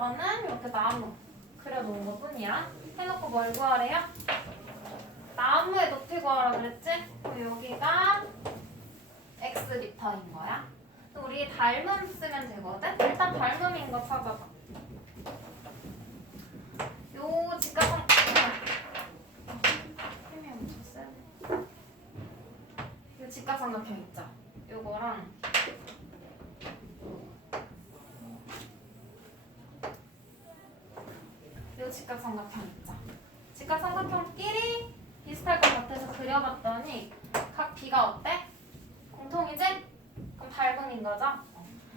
여기다가는 이렇게 나무 그려놓은 것 뿐이야. 해놓고 뭘 구하래요? 나무의 높이 구하라 그랬지? 그럼 여기가 x미터인 거야. 그럼 우리 닮음 쓰면 되거든? 일단 닮음인 거 찾아봐. 요 직각형 힘이 엄청 세네. 요 직각삼각형 있죠? 요거랑 요 직각삼각형 있죠? 직각삼각형끼리 비슷할 것 같아서 그려봤더니 각 B가 어때? 공통이지? 그럼 닮음인 거죠?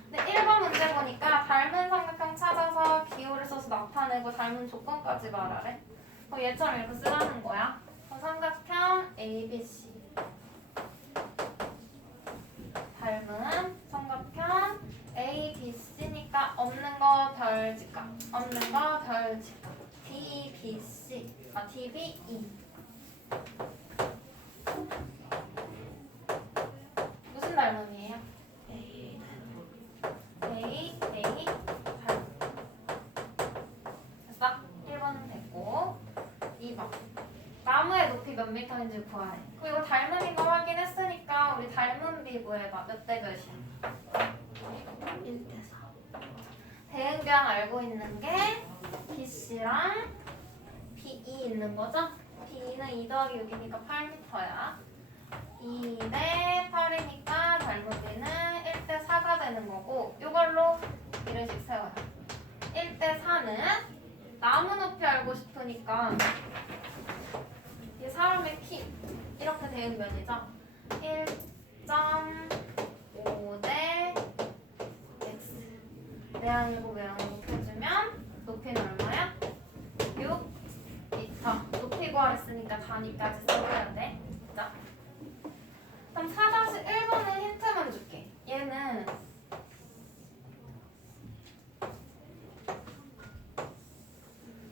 근데 1번 문제 보니까 닮은 삼각형 찾아서 기호를 써서 나타내고 닮은 조건까지 말하래. 그럼 얘처럼 이렇게 쓰라는 거야. 그럼 삼각형 ABC 닮은 삼각형 ABC니까 없는 거 별 직각 없는 거 별 직각 DBC 아 DBE 무슨 닮음이에요? A A A 닮음 됐어? 1번은 됐고 2번 나무의 높이 몇 미터인지 구하래 그리고 닮음인 거 확인했으니까 우리 닮음 비구해봐 몇 대 몇이야? 1대 4 대응변 알고 있는 게 BC랑 BE 있는 거죠? B는 2 더하기 6이니까 8m야. 2대 8이니까 닮은비는 1대 4가 되는 거고 이걸로 이런식 세워요. 1대 4는 나무 높이 알고 싶으니까 이 사람의 키 이렇게 대응변이죠. 1.5대 x. 내항이고 외항을 곱해주면 높이는 얼마야? 6m 높이 구하랬으니까 단위까지 써줘야 돼 자. 그럼 4-1번은 힌트만 줄게. 얘는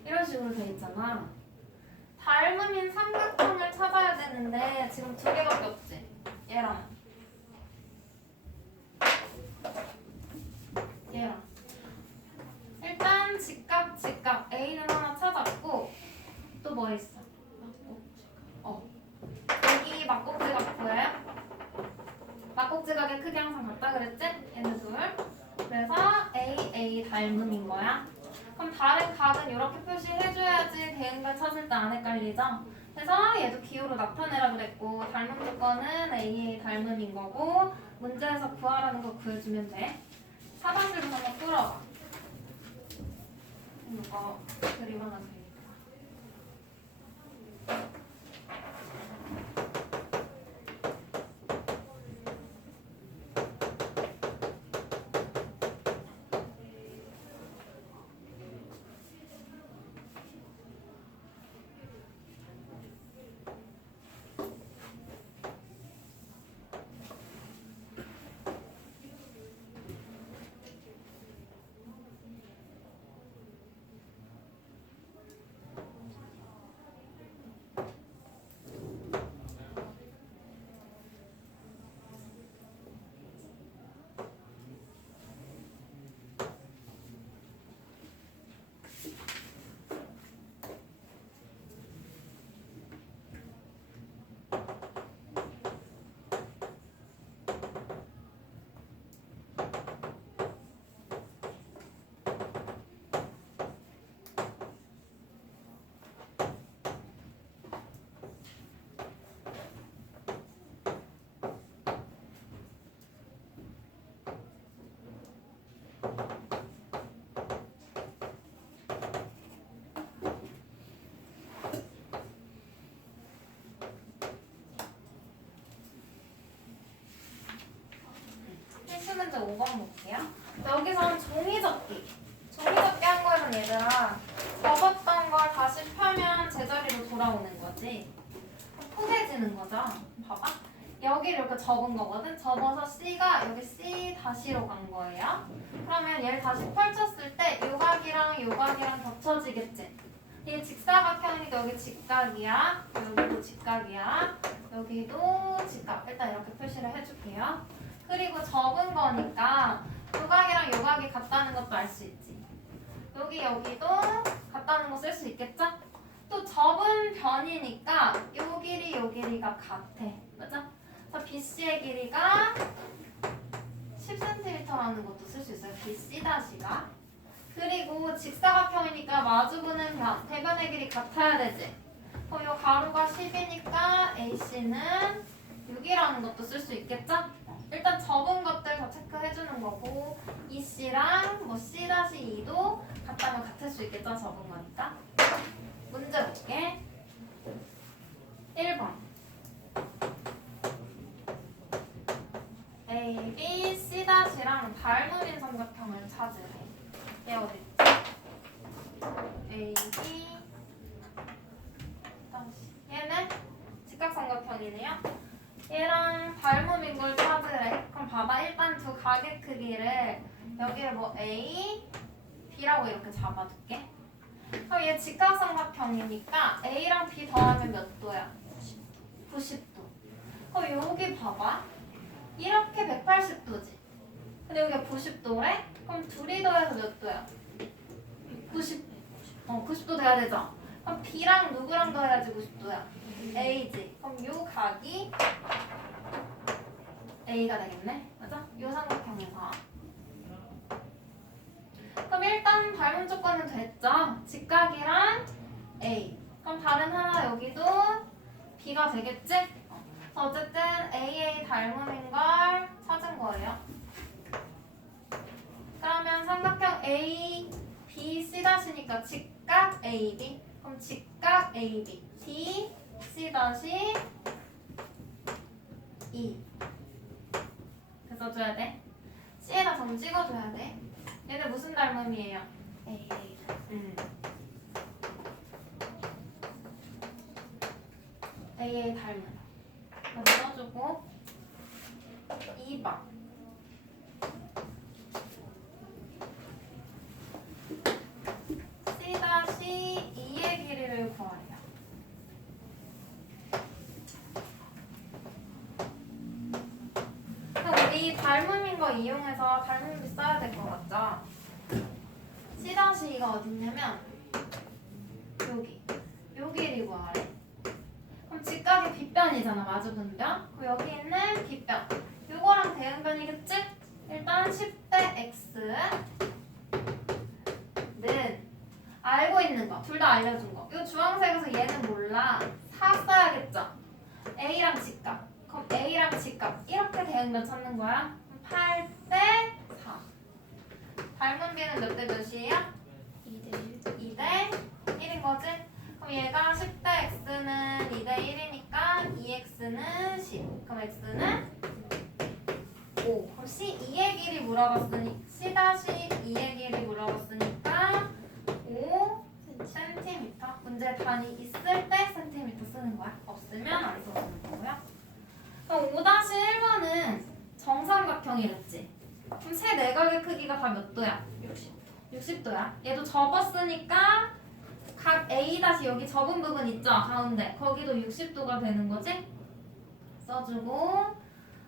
이런 식으로 돼 있잖아. 닮음인 삼각형을 찾아야 되는데 지금 두 개밖에 없지. 얘랑 일단 직각 직각 A는 하나 찾았고 또 뭐 있어? 어 여기 막곡지각 보여요? 막곡지각의 크기 항상 같다 그랬지? 얘네 둘. 그래서 A A 닮음인 거야. 그럼 다른 각은 이렇게 표시해줘야지 대응കൾ 찾을 때 안 헷갈리죠? 그래서 얘도 기호로 나타내라 그랬고 닮음 조건은 A A 닮음인 거고 문제에서 구하라는 거 구해주면 돼. 4단계로 한번 풀어봐. 이거 그림 하나 그릴까? 필수 문제 5번 볼게요. 여기선 종이 접기. 종이 접기 한 거는 얘들아 접었던 걸 다시 펴면 제자리로 돌아오는 거지. 포개지는 거죠. 봐봐. 여기를 이렇게 접은 거거든. 접어서 C가 여기 C 다시로 간 거예요. 그러면 얘를 다시 펼쳤을 때 요각이랑 요각이랑 겹쳐지겠지. 이게 직사각형이니까 여기 직각이야. 여기도 직각이야. 여기도 직각. 일단 이렇게 표시를 해줄게요. 그리고 접은 거니까 요각이랑 요각이 같다는 것도 알 수 있지. 여기 여기도 같다는 거 쓸 수 있겠죠? 또 접은 변이니까 요 길이 요 길이가 같아. 맞아? 그래서 BC의 길이가 10cm라는 것도 쓸 수 있어요. BC 다시가. 그리고 직사각형이니까 마주보는 변, 대변의 길이 같아야 되지. 그럼 요 가로가 10이니까 AC는 6이라는 것도 쓸 수 있겠죠? 일단 접은 것들 다 체크해주는 거고 EC랑 뭐 C-2도 같다면 같을 수 있겠죠? 접은 거니까. 문제 볼게. 1번. A, B, C-랑 닮은 삼각형을 찾으래. 얘 어디 있지? A, B, 다시. 얘는 직각삼각형이네요. 얘랑 닮음인 걸 찾으래. 그럼 봐봐. 일단 두 가게 크기를 여기를 뭐 A, B라고 이렇게 잡아둘게. 그럼 얘 직각삼각형이니까 A랑 B 더하면 몇 도야? 90도. 그럼 여기 봐봐. 이렇게 180도지. 근데 여기가 90도래? 그럼 둘이 더해서 몇 도야? 90. 어, 90도 돼야 되죠? 그럼 B랑 누구랑 더해야지 90도야? A지. 그럼 요 각이 A가 되겠네. 요 삼각형에서. 그럼 일단 닮은 조건은 됐죠? 직각이랑 A. 그럼 다른 하나 여기도 B가 되겠지? 어. 어쨌든 AA 닮음인 걸 찾은 거예요. 그러면 삼각형 A, B, C 다시니까 직각 AB. 그럼 직각 AB. D, C 다시 E. 써줘야 돼. C에다 점 찍어줘야 돼. 얘네 무슨 닮음이에요? A. 음. AA 닮음. 써주고 2번. C 다시 2의 길이를 구하래요. 우리 닮음인 거 이용해서 닮음비 써야 될 것 같죠? C 다시 2가 어딨냐면 여기 요 길이 구하래. 그럼 직각이 빗변이잖아 마주보는 변. 그럼 여기 있는 빗변. 요거랑 대응변이겠지? 일단 10대 x는 알고 있는 거, 둘 다 알려준 거. 이 주황색에서 얘는 몰라. 4 써야겠죠? A랑 직각. 이렇게 대응변 찾는 거야. 8대 4. 닮은 비는 몇 대 몇이에요? 2대 1. 2대 1인 거지? 그럼 얘가 10대 x는 2대 1이니까 2x는 10. 그럼 x는 5. 그럼 c 2의 길이 물어봤으니 c 다시 2의 길이 물어봤으니까 5 cm. 문제 단위 있을 때 cm 쓰는 거야. 없으면 안 써주는 거고요. 그럼 5 다시 1번은 정삼각형이랬지. 그럼 세 내각의 크기가 다몇 도야? 60. 60도야. 얘도 접었으니까 각 A 다시 여기 접은 부분 있죠? 가운데. 거기도 60도가 되는 거지? 써주고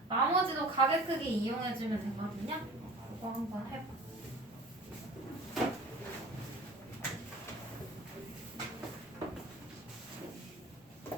나머지도 가게 크기 이용해주면 되거든요. 그거 한번 해봐.